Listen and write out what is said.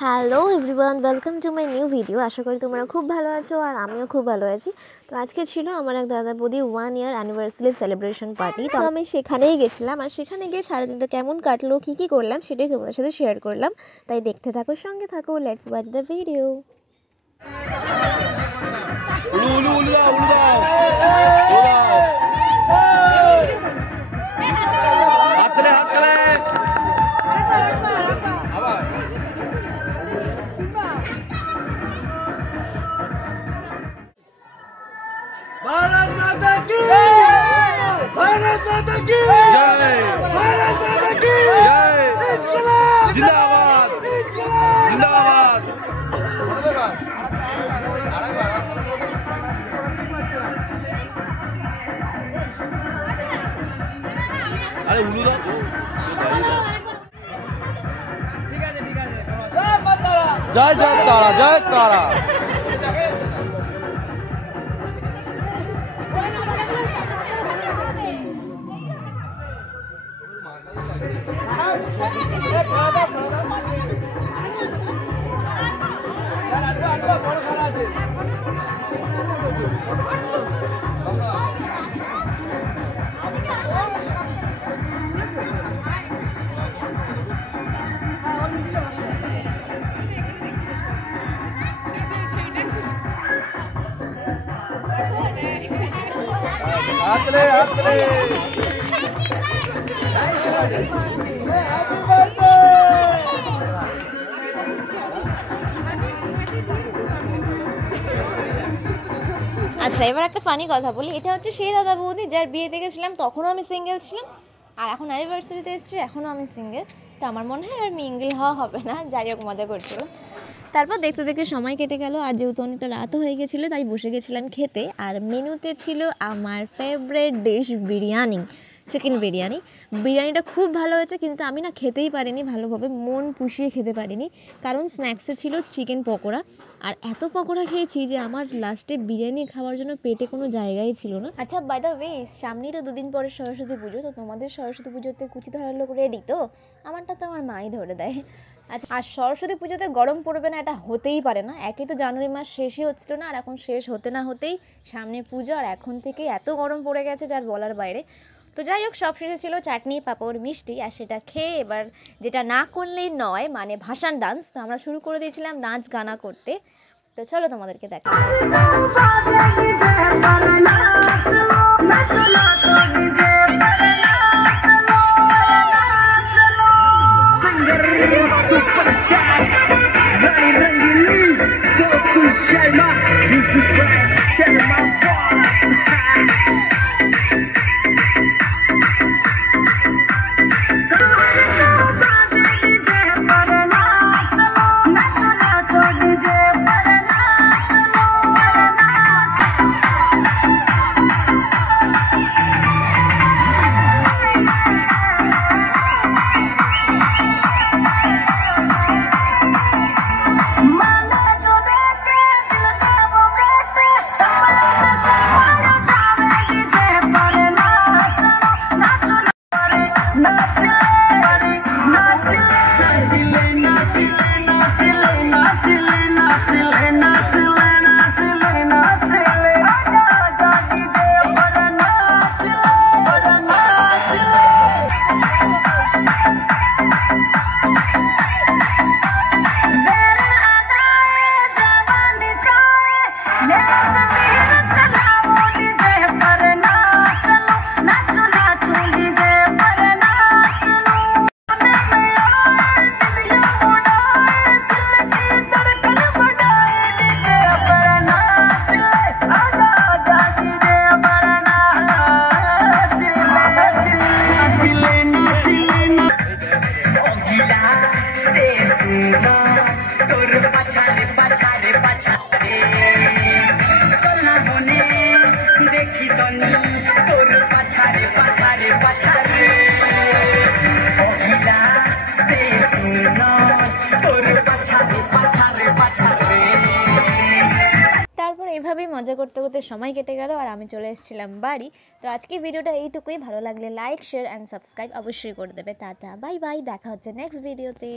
Hello everyone, welcome to my new video. আশা করি তোমরা খুব ভালো আছো আর আমিও খুব ভালো আছি। তো আজকে ছিল আমার এক দাদা বৌদি 1 ইয়ার অ্যানিভার্সারি সেলিব্রেশন পার্টি। তো আমি সেখানেই গেছিলাম, আর সেখানে গিয়ে সারাদিনটা কেমন কাটলো, কী করলাম সেটাই তোমাদের সাথে শেয়ার করলাম। তাই দেখতে থাকো, সঙ্গে থাকো, let's watch the video. Bharat माता की भारत माता की जय, भारत माता की जय, जिंदाबाद जिंदाबाद। अरे उलू दा जय जय तारा जय तारा। আচ্ছা, এবার একটা ফানি কথা বলি। এটা হচ্ছে সেই দাদা বৌদি যার বিয়েতে গেছিলাম, তখনও আমি সিঙ্গেল ছিলাম, আর এখন অ্যানিভার্সারিতে এসেছি, এখনও আমি সিঙ্গেল। তো আমার মনে হয় আর মিঙ্গেল হওয়া হবে না। যাই হোক, মজা করছিলাম। তারপর দেখতে দেখতে সময় কেটে গেল, আর যেহেতু অনেকটা রাতও হয়ে গেছিলো, তাই বসে গেছিলাম খেতে। আর মেনুতে ছিল আমার favourite dish biryani, chicken biryani. বিরিয়ানিটা খুব ভালো হয়েছে, কিন্তু আমি না খেতেই পারিনি ভালোভাবে, মন পুষিয়ে খেতে পারিনি, কারণ স্ন্যাক্সে ছিল চিকেন পকোড়া। আর এত পকোড়া খেয়েছি যে আমার লাস্টে বিরিয়ানি খাওয়ার জন্য পেটে কোনো জায়গাই ছিল না। আচ্ছা, বাই দ্য ওয়ে, সামনেই তো দুদিন পরে সরস্বতী পুজো। তো তোমাদের সরস্বতী পুজোতে কুচি ধরার লোক রেডি তো? আমারটা তো আমার মাই ধরে দেয়। আচ্ছা, আর সরস্বতী পুজোতে গরম পড়বে না এটা হতেই পারে না। একই তো জানুয়ারি মাস শেষই হচ্ছিল না, আর এখন শেষ হতে না হতেই সামনে পুজো, আর এখন থেকে এত গরম পড়ে গেছে যার বলার বাইরে। তো যাই হোক, সব শেষে ছিল চাটনি, পাঁপড়, মিষ্টি, আর সেটা খেয়ে এবার যেটা না করলেই নয়, মানে ভাসান ডান্স। তো আমরা শুরু করে দিয়েছিলাম নাচ গানা করতে। তো চলো তোমাদেরকে দেখা। এভাবেই মজা করতে করতে সময় কেটে গেল আর আমি চলে এসেছিলাম বাড়ি। তো আজকে ভিডিওটা এইটুকুই। ভালো লাগলে লাইক, শেয়ার অ্যান্ড সাবস্ক্রাইব অবশ্যই করে দেবে। টাটা, বাই বাই, দেখা হচ্ছে নেক্সট ভিডিওতে।